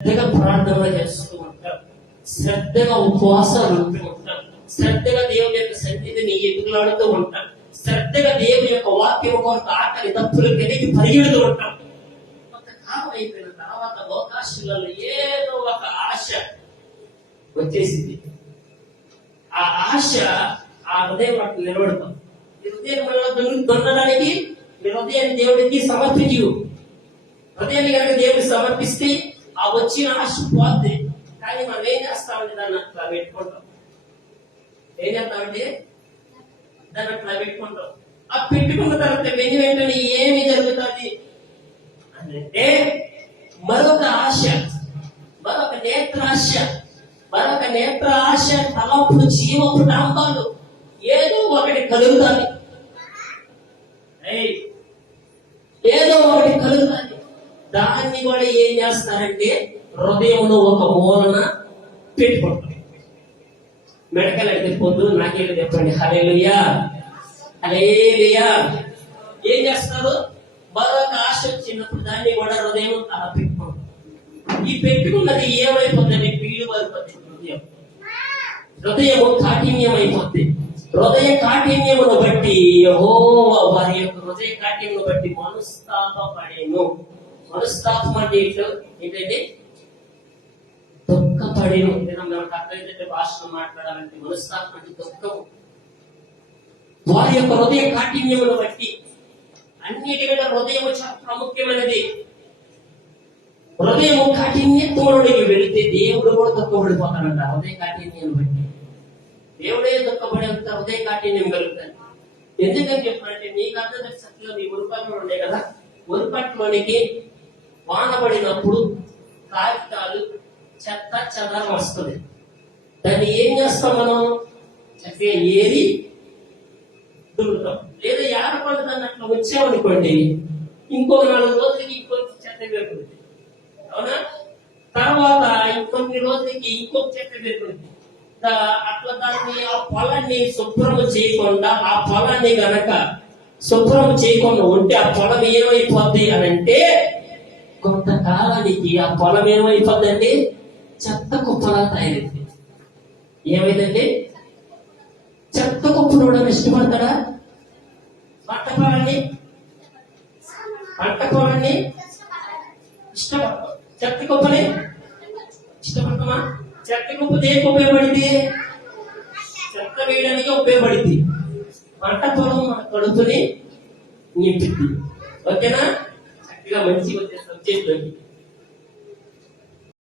శ్రద్ధగా ప్రార్థనలు చేస్తూ ఉంటాం, శ్రద్ధగా ఉపవాసాలు ఉంటూ ఉంటాం, శ్రద్ధగా దేవుని యొక్క సన్నిధిని ఎదుగులాడుతూ ఉంటాం, శ్రద్ధగా దేవుని యొక్క వాక్యం కొరకు ఆకలి తప్పులు కలిగి పరిగెడుతూ ఉంటాం. కొంతకాలం అయిపోయిన తర్వాత అవకాశాలలో ఏదో ఒక ఆశ వచ్చేసింది. ఆ ఆశ ఆ హృదయం అట్లా నిలబడతాం. ఈ హృదయం దొంగడానికి మీ హృదయాన్ని దేవుడికి సమర్పించు. హృదయాన్ని కనుక దేవుడికి సమర్పిస్తే ఆ వచ్చిన ఆశ పోద్ది. కానీ మనం ఏం చేస్తామంటే దాన్ని అట్లా పెట్టుకుంటాం. ఏం చేస్తామంటే దాన్ని అట్లా పెట్టుకుంటాం. ఆ పెట్టుకున్న తర్వాత వెంటనే ఏమి జరుగుతుంది అంటే మరొక ఆశ, మరొక నేత్ర ఆశ తలపుడు జీవపు డాంబాలు ఏదో ఒకటి కలుగుతుంది. ఏదో ఒకటి కలుగుతుంది. దాన్ని కూడా ఏం చేస్తారంటే హృదయంలో ఒక మూలన పెట్టుకుంటారు. మెడకలు అయితే పొద్దు నాకేళ్ళు చెప్పండి, హల్లెలూయా హల్లెలూయా. ఏం చేస్తారు? మరొక ఆశ వచ్చినప్పుడు దాన్ని కూడా హృదయం అలా పెట్టుకుంటారు. ఈ పెట్టుకున్నది ఏమైపోతుంది? పీలు పడిపోతుంది. హృదయము కాఠిన్యం అయిపోతుంది. హృదయ కాఠిన్యమును బట్టి యెహోవా వారి యొక్క హృదయ కాఠిన్యమును బట్టి మనస్తాపపడెను. మనస్తాపం అంటే ఏంటంటే దుఃఖపడేను. మనకు అర్థమైతే భాషలో మాట్లాడాలంటే మనస్తాపం అంటే దుఃఖము. వారి యొక్క హృదయ కాఠిన్యమును బట్టి, అన్నిటికంటే హృదయము చాలా ప్రాముఖ్యమైనది. హృదయము కాఠిన్యతోడికి వెళితే దేవుడు కూడా దుఃఖపడిపోతాడంట. హృదయ కాఠిన్యం బట్టి దేవుడే దుఃఖపడే హృదయ కాఠిన్యం కలుగుతాడు. ఎందుకని చెప్పాలంటే నీకు అర్థం సత్యంలో నీ ఉరుపాట్లో ఉండే కదా, ఉరుపట్లోనికి వాన పడినప్పుడు కాగితాలు చెత్త చెదరం వస్తుంది. దాన్ని ఏం చేస్తాం మనం? చక్కగా ఏరి దులుతాం. లేదా ఏడపడి దాన్ని అట్లా వచ్చామనుకోండి, ఇంకో 4 రోజులకి ఇంకొక చెత్త పెరుగుతుంది. అవునా? తర్వాత ఇంకొన్ని రోజులకి ఇంకొక చెత్త పెరుగుతుంది. అట్లా దాన్ని ఆ పొలాన్ని శుభ్రము చేయకుండా, ఆ పొలాన్ని గనక శుభ్రం చేయకుండా ఉంటే ఆ పొలం ఏమైపోద్ది అని అంటే కొంతకాలానికి ఆ పొలం ఏమైపోద్దండి? చెత్త కుప్పలా తయారైంది. ఏమైందండి? చెత్త కుప్పలు ఇష్టపడతాడా? పంట పొలాన్ని ఇష్టపడతాం. చెత్త కుప్పని ఇష్టపడతామా? చెత్త కుప్ప దేనికి ఉపయోగపడింది? చెత్త వేయడానికి ఉపయోగపడింది. పంట పొలం మన కడుపుని నింపింది. ఓకేనా? చక్కగా మంచి వచ్చే సబ్జెక్ట్